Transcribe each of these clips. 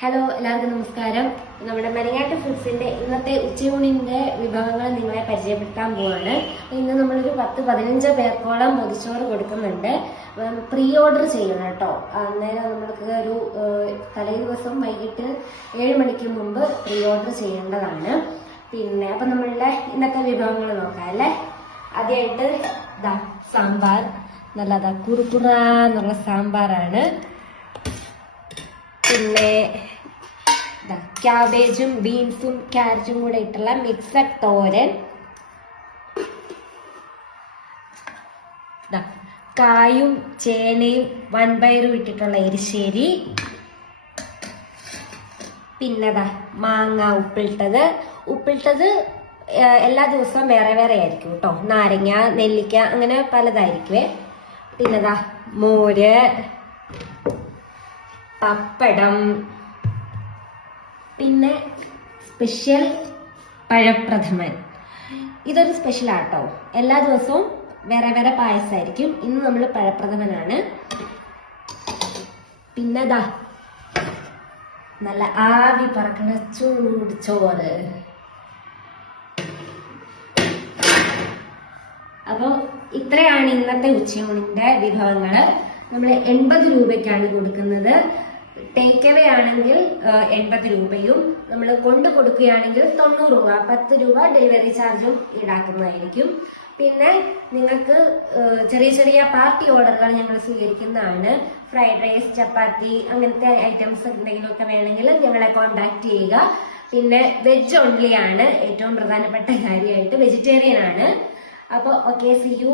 Hello, എല്ലാവർക്കും നമസ്കാരം. നമ്മുടെ മലയാറ്റ് ഫുഡ്സിന്റെ ഇന്നത്തെ ഉച്ചയൂണിന്റെ വിഭവങ്ങൾ നിങ്ങളെ പരിചയപ്പെടുത്താൻ പോവാണ്. ഇന്ന് നമ്മളൊരു 10-15 പേർക്കോളം പൊതിച്ചോറ് കൊടുക്കുന്നുണ്ട്. പ്രീ ഓർഡർ ചെയ്യണം കേട്ടോ. അന്നേരം നമ്മൾക്ക് ഒരു തലേ ദിവസം വൈകിട്ട് 7 മണിക്ക് മുമ്പ് പ്രീ ഓർഡർ ചെയ്യേണ്ടതാണ്. പിന്നെ അപ്പൊ നമ്മളുടെ ഇന്നത്തെ വിഭവങ്ങൾ നോക്കാം അല്ലേ. ആദ്യമായിട്ട് സാമ്പാർ, നല്ലതാ കുറുകുറ എന്നുള്ള സാമ്പാറാണ്. പിന്നെ ക്യാബേജും ബീൻസും ക്യാരറ്റും കൂടെ ഇട്ടുള്ള മിക്സഡ് തോരൻ, കായും ചേനയും വൻപയറും ഇട്ടിട്ടുള്ള എരിശ്ശേരി, പിന്നെ മാങ്ങ ഉപ്പിട്ടത് എല്ലാ ദിവസവും വേറെ വേറെ ആയിരിക്കും കേട്ടോ. നാരങ്ങ, നെല്ലിക്ക അങ്ങനെ പലതായിരിക്കുവേ. പിന്നെ മോര്, പപ്പടം, പിന്നെ സ്പെഷ്യൽ പഴപ്രഥമൻ. ഇതൊരു സ്പെഷ്യൽ ആട്ടോ. എല്ലാ ദിവസവും വേറെ വേറെ പായസമായിരിക്കും. ഇന്ന് നമ്മൾ പഴപ്രഥമനാണ്. പിന്നെ നല്ല ആവി പറക്കുന്ന ചൂട് ചോറ്. അപ്പോൾ ഇത്രയാണ് ഇന്നത്തെ ഉച്ചയൂണിന്റെ വിഭവങ്ങള്. നമ്മൾ 80 രൂപയ്ക്കാണ് കൊടുക്കുന്നത്. ടേക്ക് അവേ ആണെങ്കിൽ 80 രൂപയും നമ്മൾ കൊണ്ടു കൊടുക്കുകയാണെങ്കിൽ 90 രൂപ, 10 രൂപ ഡെലിവറി ചാർജും ഈടാക്കുന്നതായിരിക്കും. പിന്നെ നിങ്ങൾക്ക് ചെറിയ ചെറിയ പാർട്ടി ഓർഡറുകൾ ഞങ്ങൾ സ്വീകരിക്കുന്നതാണ്. ഫ്രൈഡ് റൈസ്, ചപ്പാത്തി അങ്ങനത്തെ ഐറ്റംസ് എന്തെങ്കിലുമൊക്കെ വേണമെങ്കിൽ ഞങ്ങളെ കോൺടാക്ട് ചെയ്യുക. പിന്നെ വെജ് ഓൺലി ആണ് ഏറ്റവും പ്രധാനപ്പെട്ട കാര്യമായിട്ട്, വെജിറ്റേറിയൻ ആണ്. അപ്പോൾ ഓക്കെ, സി യു.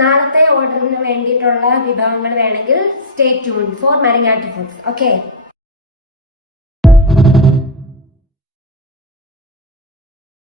നാളത്തെ ഓർഡറിന് വേണ്ടിയിട്ടുള്ള വിഭവങ്ങൾ വേണമെങ്കിൽ stay tune four Malayat foods. Okay.